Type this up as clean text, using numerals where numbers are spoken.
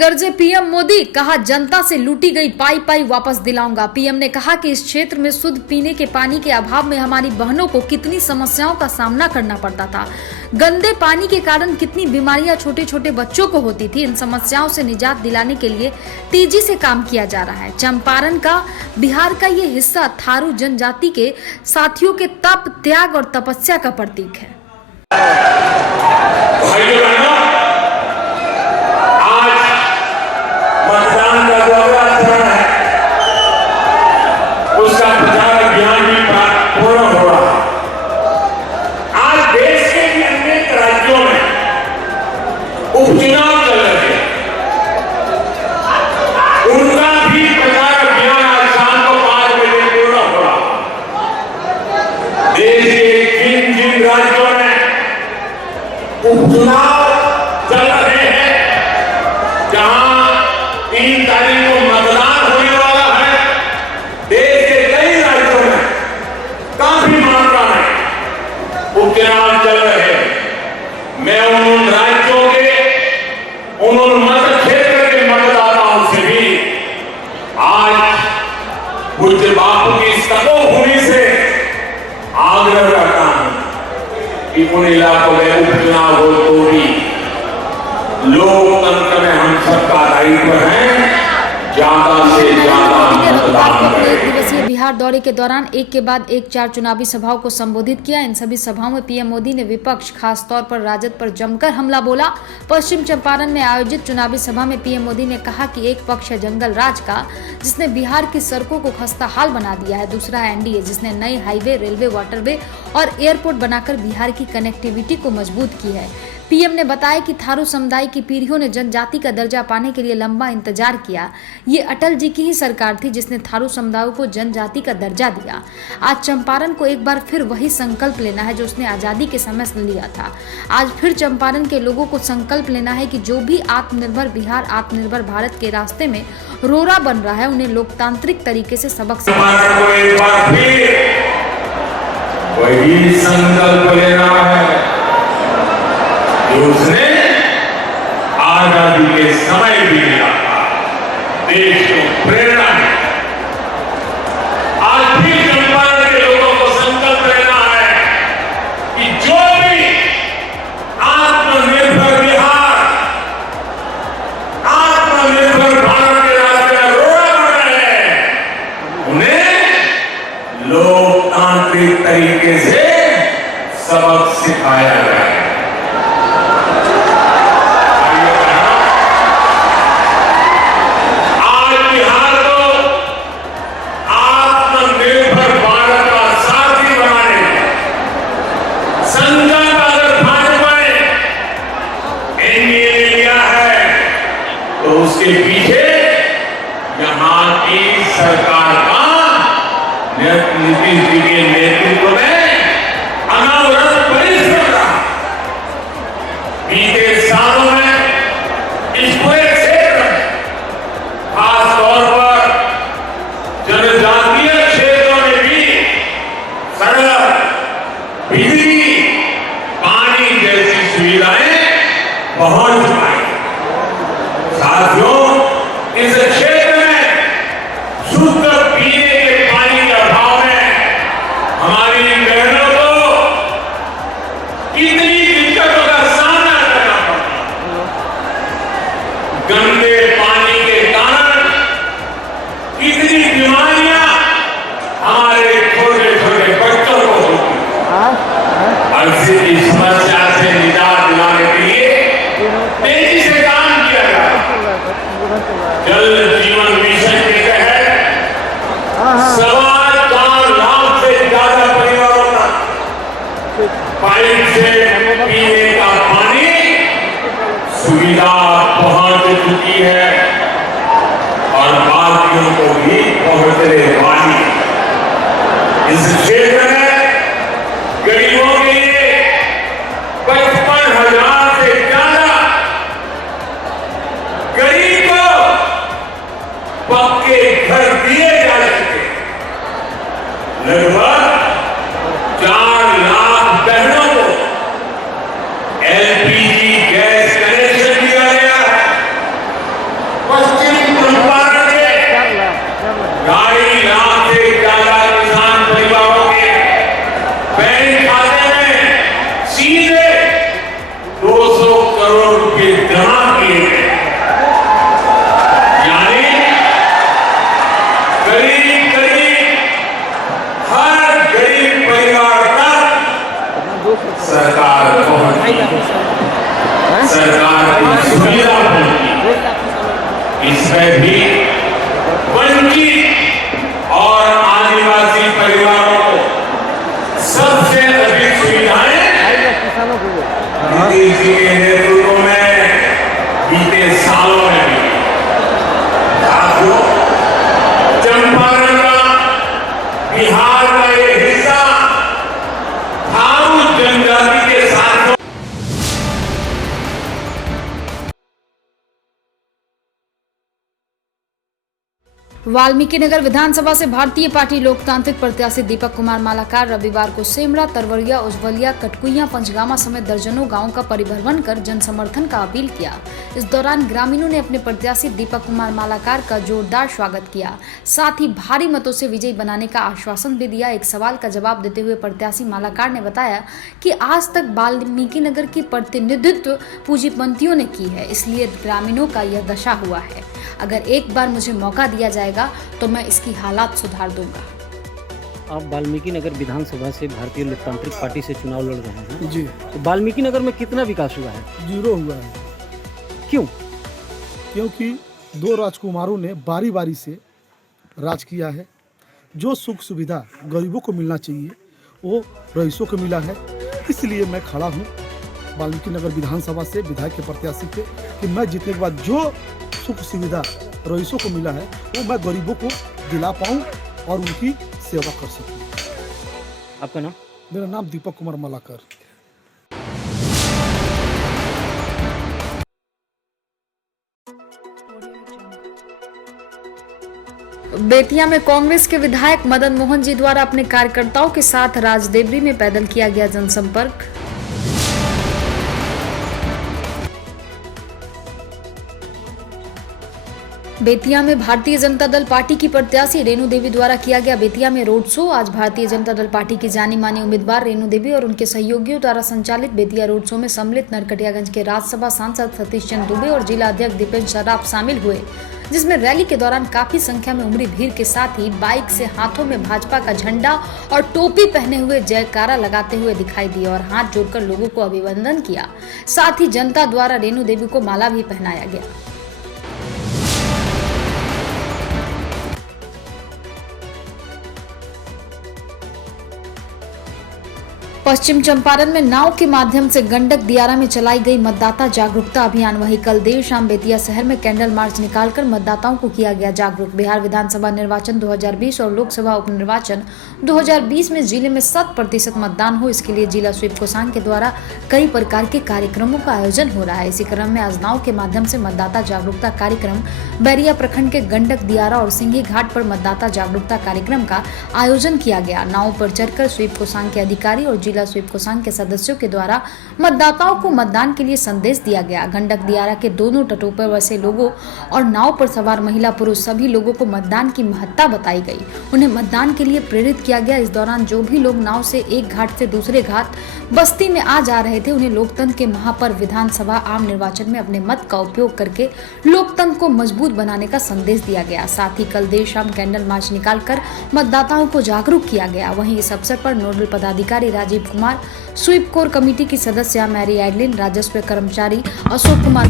गरजे पीएम मोदी, कहा जनता से लूटी गई पाई पाई वापस दिलाऊंगा। पीएम ने कहा कि इस क्षेत्र में शुद्ध पीने के पानी के अभाव में हमारी बहनों को कितनी समस्याओं का सामना करना पड़ता था। गंदे पानी के कारण कितनी बीमारियां छोटे छोटे बच्चों को होती थी। इन समस्याओं से निजात दिलाने के लिए तेजी से काम किया जा रहा है। चंपारण का बिहार का ये हिस्सा थारू जनजाति के साथियों के तप, त्याग और तपस्या का प्रतीक है। उसका प्रचार अभियान भी पूर्ण हो रहा है। आज देश के अनेक राज्यों में उपचुनाव चल रहे हैं, उनका भी प्रचार अभियान आज शाम को 5 बजे पूर्ण हो रहा है। देश के जिन राज्यों में उपचुनाव चल रहे हैं, जहां 3 तारीख को मतदान होने वाला है, देश के कई राज्यों में काफी मात्रा में उपचुनाव चल रहे हैं। मैं उन राज्यों के उन मत क्षेत्र के मतदाताओं से भी आज पूज्य बापू की तपोभूमि से आग्रह करता हूं कि उन इलाकों में उपचुनाव हो तो भी लोकतंत्र में हम सबका दायित्व है, ज्यादा से ज्यादा एक दिवसीय बिहार दौरे के दौरान एक के बाद एक 4 चुनावी सभाओं को संबोधित किया। इन सभी सभाओं में पीएम मोदी ने विपक्ष, खासतौर पर राजद पर जमकर हमला बोला। पश्चिम चंपारण में आयोजित चुनावी सभा में पीएम मोदी ने कहा कि एक पक्ष है जंगल राज का, जिसने बिहार की सड़कों को खस्ताहाल बना दिया है। दूसरा है एनडीए, जिसने नए हाईवे, रेलवे, वाटरवे और एयरपोर्ट बनाकर बिहार की कनेक्टिविटी को मजबूत की है। पीएम ने बताया कि थारू समुदाय की पीढ़ियों ने जनजाति का दर्जा पाने के लिए लंबा इंतजार किया। ये अटल जी की ही सरकार थी जिसने थारू समुदाय को जनजाति का दर्जा दिया। आज चंपारण को एक बार फिर वही संकल्प लेना है जो उसने आजादी के समय से लिया था। आज फिर चंपारण के लोगों को संकल्प लेना है कि जो भी आत्मनिर्भर बिहार, आत्मनिर्भर भारत के रास्ते में रोरा बन रहा है, उन्हें लोकतांत्रिक तरीके से सबक उसने आजादी के समय भी लिया था, देश को प्रेरणा है। आज भी चंपारण के लोगों को संकल्प लेना है कि जो भी आत्मनिर्भर बिहार, आत्मनिर्भर भारत के रास्ते में रोड़ा बन रहे हैं, उन्हें लोकतांत्रिक तरीके से सबक सिखाया जाए। उसके पीछे यहाँ की सरकार का नीतीश जी के नेतृत्व में अनवरत परिश्रम रहा। बीते सालों में इस पूरे क्षेत्र में, खासतौर पर जनजातीय क्षेत्रों में भी सड़क, बिजली, पानी जैसी सुविधाएं पहुंच पाई। साथियों, इस क्षेत्र में शुद्ध पीने के पानी के अभाव में हमारी बहनों को कितनी दिक्कतों का सामना करना पड़ता। गंदे पानी के कारण कितनी बीमारियां हमारे छोटे छोटे बच्चों को होती हैं। इस समस्या से निजात दिलाने के लिए तेजी से काम किया जा रहा है। जल जीवन मिशन के तहत 4.25 लाख से ज्यादा परिवारों तक पाइप से पीने का पानी सुविधा पहुंच चुकी है और बाकियों को भी पहुंचने वाली। इस क्षेत्र में गरीबों के लिए 55,000 से ज्यादा गरीब को पक्के घर दिए जा चुके। लगभग 4 लाख बहनों को एलपीजी गैस कनेक्शन दिया गया है। इसमें भी वंचित और आदिवासी परिवारों को सबसे अधिक सुविधाएं नीतीश जी के नेतृत्व में बीते सालों में मिली। साथियों, चंपारण का बिहार का ये हिस्सा थारू जनजाति के साथ वाल्मीकि नगर विधानसभा से भारतीय पार्टी लोकतांत्रिक प्रत्याशी दीपक कुमार मालाकार रविवार को सेमरा, तरवरिया, उज्जवलिया, कटकुइया, पंचगामा समेत दर्जनों गांवों का परिभ्रमण कर जन समर्थन का अपील किया। इस दौरान ग्रामीणों ने अपने प्रत्याशी दीपक कुमार मालाकार का जोरदार स्वागत किया, साथ ही भारी मतों से विजयी बनाने का आश्वासन भी दिया। एक सवाल का जवाब देते हुए प्रत्याशी मालाकार ने बताया कि आज तक वाल्मीकि नगर की प्रतिनिधित्व पूंजीपतियों ने की है, इसलिए ग्रामीणों का यह दशा हुआ है। अगर एक बार मुझे मौका दिया जाएगा तो मैं इसकी हालात सुधार दूंगा। आप वाल्मीकि नगर विधानसभा से भारतीय लोकतांत्रिक पार्टी से चुनाव लड़ रहे हैं जी। तो वाल्मीकि नगर में कितना विकास हुआ है? 0 हुआ है। क्यों? क्योंकि 2 राजकुमारों ने बारी बारी से राज किया है। जो सुख सुविधा गरीबों को मिलना चाहिए वो रईसों को मिला है। इसलिए मैं खड़ा हूँ वाल्मीकि नगर विधानसभा से विधायक के प्रत्याशी पे कि मैं जीतने के बाद जो सुख सुविधा रईसों को मिला है वो मैं गरीबों को दिला पाऊँ और उनकी सेवा कर सकूँ। आपका नाम? मेरा नाम दीपक कुमार मालाकर। बेतिया में कांग्रेस के विधायक मदन मोहन जी द्वारा अपने कार्यकर्ताओं के साथ राजदेवरी में पैदल किया गया जनसंपर्क। बेतिया में भारतीय जनता दल पार्टी की प्रत्याशी रेणु देवी द्वारा किया गया बेतिया में रोड शो। आज भारतीय जनता दल पार्टी की जानी मानी उम्मीदवार रेणु देवी और उनके सहयोगियों द्वारा संचालित बेतिया रोड शो में सम्मिलित नरकटियागंज के राज्यसभा सांसद सतीश चंद्र दुबे और जिला अध्यक्ष दीपेश सराफ शामिल हुए, जिसमें रैली के दौरान काफी संख्या में उमड़ी भीड़ के साथ ही बाइक से हाथों में भाजपा का झंडा और टोपी पहने हुए जयकारा लगाते हुए दिखाई दिए और हाथ जोड़कर लोगों को अभिवादन किया। साथ ही जनता द्वारा रेणु देवी को माला भी पहनाया गया। पश्चिम चंपारण में नाव के माध्यम से गंडक दियारा में चलाई गई मतदाता जागरूकता अभियान। वहीं कल देर शाम बेतिया शहर में कैंडल मार्च निकालकर मतदाताओं को किया गया जागरूक। बिहार विधानसभा निर्वाचन 2020 और लोकसभा उपनिर्वाचन 2020 में जिले में 100% मतदान हो, इसके लिए जिला स्वीप कोषांग के द्वारा कई प्रकार के कार्यक्रमों का आयोजन हो रहा है। इसी क्रम में आज नाव के माध्यम से मतदाता जागरूकता कार्यक्रम बैरिया प्रखंड के गंडक दियारा और सिंघी घाट पर मतदाता जागरूकता कार्यक्रम का आयोजन किया गया। नाव पर चढ़कर स्वीप कोषांग के अधिकारी और जिला स्वीप कोषांग के सदस्यों के द्वारा मतदाताओं को मतदान के लिए संदेश दिया गया। गंडक दियारा के दोनों तटों पर बसे लोगों और नाव पर सवार महिला पुरुष सभी लोगों को मतदान की महत्ता बताई गई, उन्हें मतदान के लिए प्रेरित किया गया। इस दौरान जो भी लोग नाव से एक घाट से दूसरे घाट बस्ती में आ जा रहे थे, उन्हें लोकतंत्र के महापर्व विधानसभा आम निर्वाचन में अपने मत का उपयोग करके लोकतंत्र को मजबूत बनाने का संदेश दिया गया। साथ ही कल देर शाम कैंडल मार्च निकालकर मतदाताओं को जागरूक किया गया। वहीं इस अवसर पर नोडल पदाधिकारी Rajiv Kumar, sweep core committee की सदस्य मैरी एडलिन, राजस्व कर्मचारी अशोक कुमार